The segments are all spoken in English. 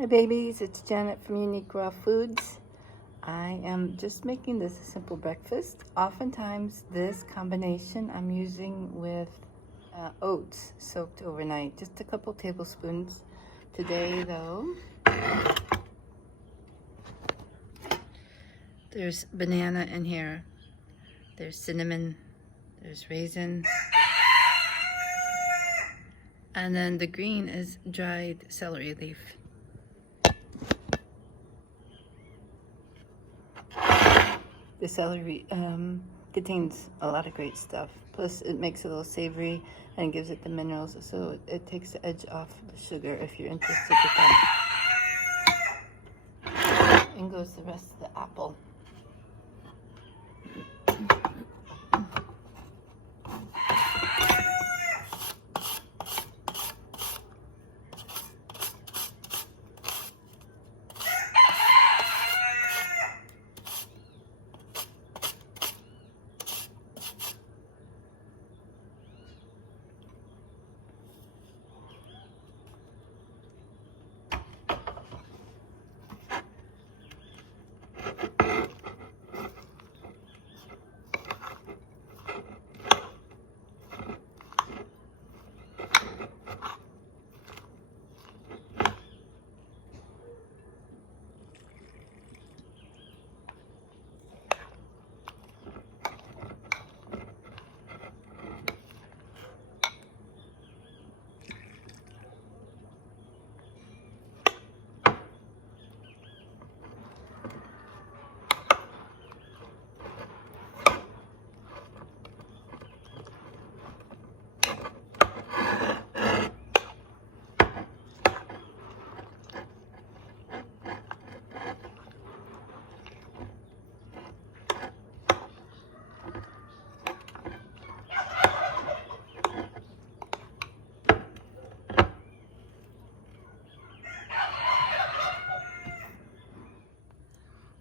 Hi babies, it's Janet from Unique Raw Foods. I am just making this a simple breakfast. Oftentimes this combination I'm using with oats soaked overnight, just a couple tablespoons. Today though, there's banana in here, there's cinnamon, there's raisin, and then the green is dried celery leaf. The celery contains a lot of great stuff. Plus, it makes it a little savory and gives it the minerals, so it takes the edge off the sugar if you're interested with that. In goes the rest of the apple.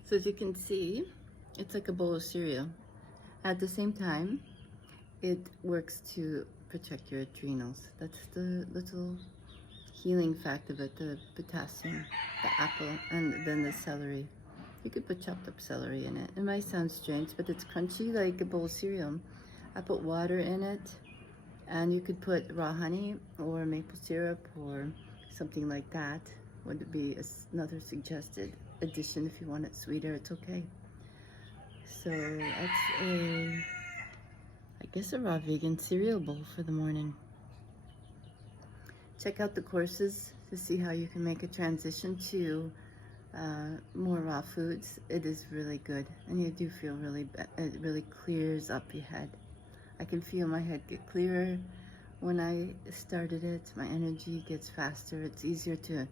So as you can see, it's like a bowl of cereal. At the same time, it works to protect your adrenals. That's the little healing fact of it, the potassium, the apple, and then the celery. You could put chopped up celery in it. It might sound strange, but it's crunchy like a bowl of cereal. I put water in it, and you could put raw honey or maple syrup or something like that. Would be another suggested addition. If you want it sweeter, it's okay. So that's I guess a raw vegan cereal bowl for the morning. Check out the courses to see how you can make a transition to more raw foods. It is really good, and you do feel it really clears up your head. I can feel my head get clearer when I started it. My energy gets faster. It's easier to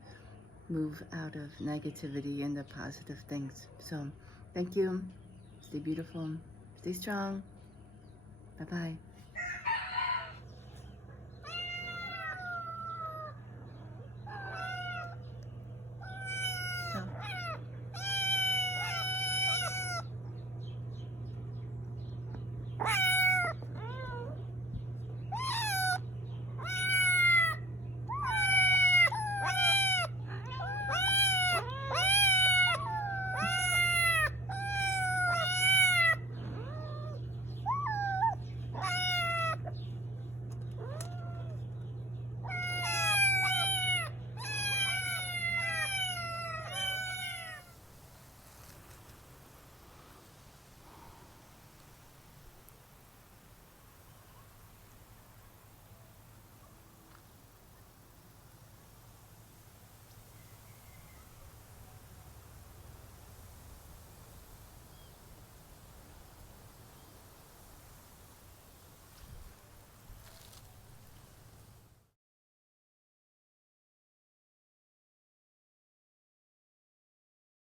move out of negativity into positive things. So thank you. Stay beautiful. Stay strong. Bye-bye.